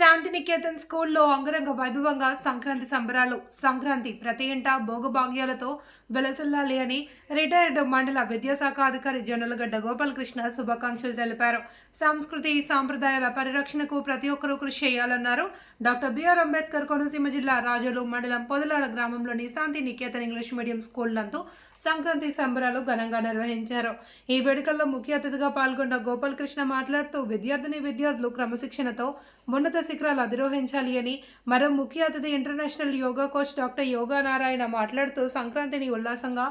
శాంతినికేతన్ స్కూల్లో అంగరంగ వైభవంగా సంక్రాంతి సంబరాలు. సంక్రాంతి ప్రతి ఇంటా భోగభాగ్యాలతో వెలసిల్లాలి అని రిటైర్డ్ మండల విద్యాశాఖ అధికారి జొన్నలగడ్డ గోపాలకృష్ణ శుభాకాంక్షలు తెలిపారు. సంస్కృతి సాంప్రదాయాల పరిరక్షణకు ప్రతి ఒక్కరూ కృషి చేయాలన్నారు. డాక్టర్ బిఆర్ అంబేద్కర్ కోనసీమ జిల్లా రాజోలు మండలం పొదలాడ గ్రామంలోని Shanti Niketan English medium school నందు సంక్రాంతి సంబరాలు ఘనంగా నిర్వహించారు. ఈ వేడుకల్లో ముఖ్య అతిథిగా పాల్గొన్న గోపాలకృష్ణ మాట్లాడుతూ విద్యార్థిని విద్యార్థులు క్రమశిక్షణతో ఉన్నత శిఖరాలు అధిరోహించాలి అని మరో ముఖ్య అతిథి international yoga coach doctor Yoga Narayana మాట్లాడుతూ సంక్రాంతిని ఉల్లాసంగా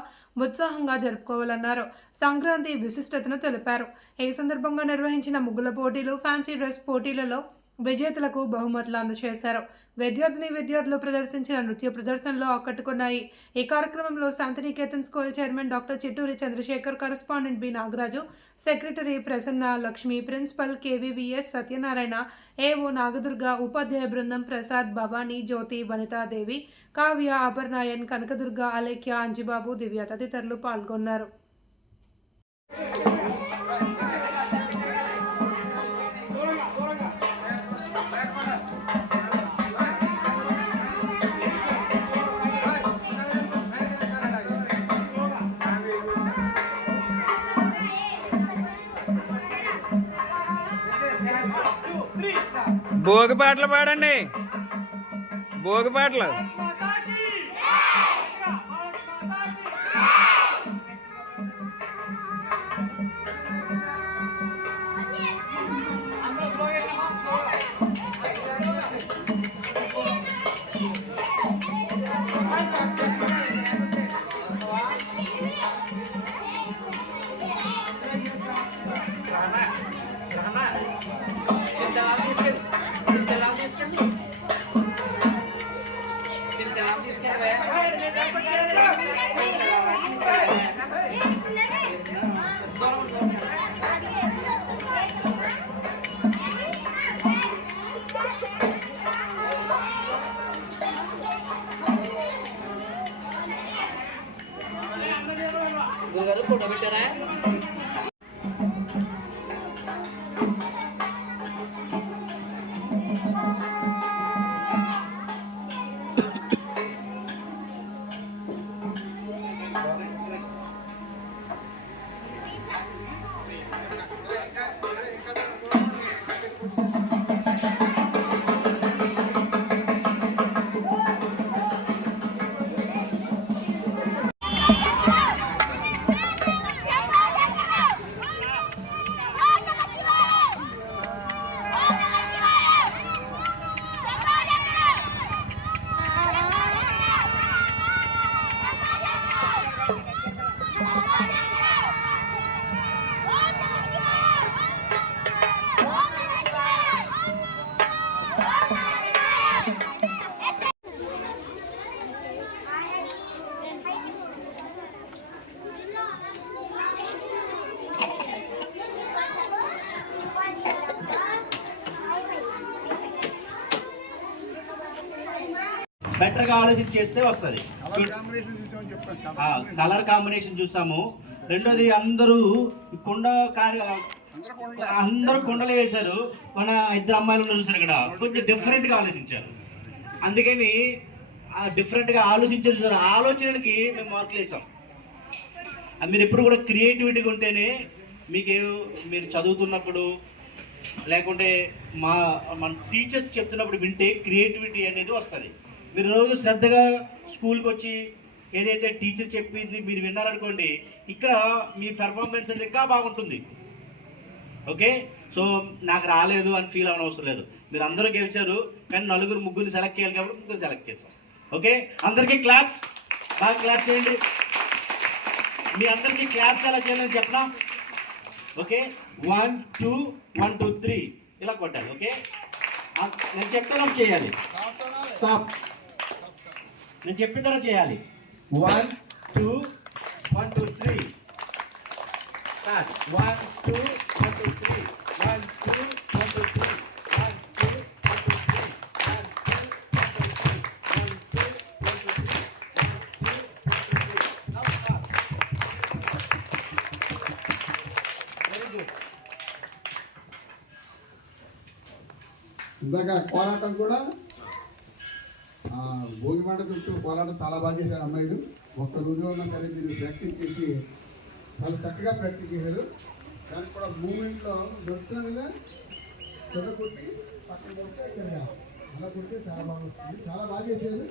ఉత్సాహంగా జరుపుకోవాలన్నారు. సంక్రాంతి విశిష్టతను తెలిపారు. ఈ సందర్భంగా నిర్వహించిన ముగ్గుల పోటీలు ఫ్యాన్సీ డ్రెస్ పోటీలలో విజేతలకు బహుమతులు అందజేశారు. విద్యార్థిని విద్యార్థులు ప్రదర్శించిన నృత్య ప్రదర్శనలో ఆకట్టుకున్నాయి. ఈ కార్యక్రమంలో Shantiniketan school chairman doctor Chitturi Chandrasekhar correspondent B Nagaraju secretary Prasanna Lakshmi principal KVVS Satyanarayana AO Nagadurga ఉపాధ్యాయ బృందం ప్రసాద్ భవానీ జ్యోతి వనితాదేవి కావ్య అపర్ణాయన్ కనకదుర్గ అలేఖ్య అంజిబాబు దివ్య తదితరులు పాల్గొన్నారు. భోగి పాటలు పాడండి. భోగి పాటలు. ಗುಂಗಾರು ಕೊಡಬಿಟ್ಟರ పెట్టారా బెటర్గా ఆలోచించి చేస్తే వస్తుంది కలర్ కాంబినేషన్ చూసాము. రెండోది అందరూ కుండ కార్య అందరూ కుండలు. వేశారు. మన ఇద్దరు అమ్మాయిలు ఉన్నారు చూసారు ఇక్కడ. కొంచెం డిఫరెంట్గా ఆలోచించారు. అందుకని ఆ డిఫరెంట్గా ఆలోచించారు ఆలోచనకి మేము మార్కులు వేసాం. మీరు ఎప్పుడు కూడా క్రియేటివిటీగా ఉంటేనే మీకు మీరు చదువుతున్నప్పుడు లేకుంటే మా మన టీచర్స్ చెప్తున్నప్పుడు వింటే క్రియేటివిటీ అనేది వస్తుంది. మీరు రోజు శ్రద్ధగా స్కూల్కి వచ్చి ఏదైతే టీచర్ చెప్పింది మీరు విన్నారనుకోండి ఇక్కడ మీ పెర్ఫార్మెన్స్ అనేది ఇంకా బాగుంటుంది. ఓకే? సో నాకు రాలేదు అని ఫీల్ అవ్వడం అవసరం లేదు. మీరు అందరూ గెలిచారు కానీ నలుగురు ముగ్గురు సెలెక్ట్ చేయాలి కాబట్టి ముగ్గురు సెలెక్ట్ చేశాం. ఓకే? అందరికీ క్లాప్స్ బాగా క్లాప్ చేయండి. మీ అందరికీ క్లాప్స్ ఎలా చేయాలని చెప్పనా okay? One two one two three ఇలా కొట్టాలి ఓకే? నేను చెప్తాను చేయాలి. స్టాప్ నేను చెప్పిన తర్వాత చేయాలి. One two one two three one two one two three one two one two three two కూడా భోగిమంట చుట్టూ పోరాటం చాలా బాగా చేశారు అమ్మాయిలు. ఒక్క రోజులో ఉన్నా సరే మీరు ప్రాక్టీస్ చేసి చాలా చక్కగా ప్రాక్టీస్ చేశారు. దానికి కూడా మూమెంట్లో దొరుకుతుంది కదా చెడ్డ కొట్టి పక్కన కొట్టి ఇక్కడ అలా కొట్టి చాలా బాగా వస్తుంది. చాలా బాగా చేశారు.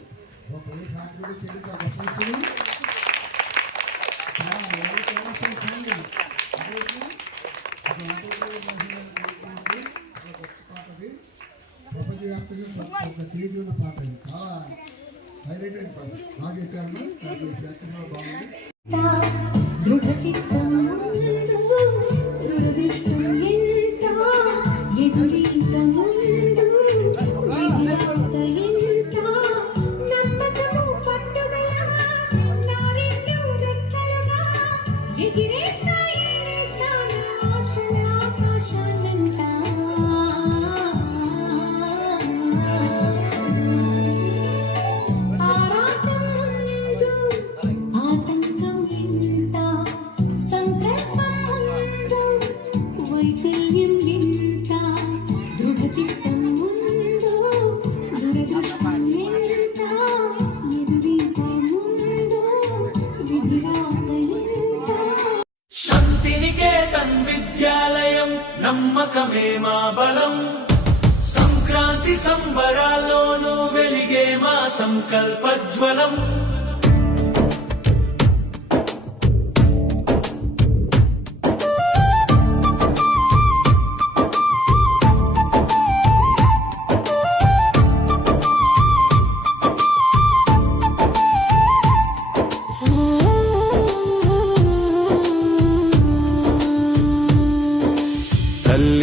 ఒక పోలీస్ ఆఫీసర్ చేసి చాలా వస్తుంది. ప్రపంచవ్యాప్తంగా ఒక చేతి పాట చాలా హైలైట్ అయిన బాగా చేశారు బాగుంది. శాంతినికేతన్ విద్యాలయం నమ్మకమే మా బలం. సంక్రాంతి సంబరాల్లోనూ వెలిగే మా సంకల్పజ్వలం.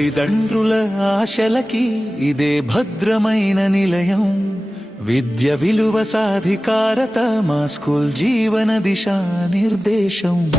తల్లిదండ్రుల ఆశలకి ఇదే భద్రమైన నిలయం. విద్య విలువ సాధికారత మా స్కూల్ జీవన దిశా నిర్దేశం.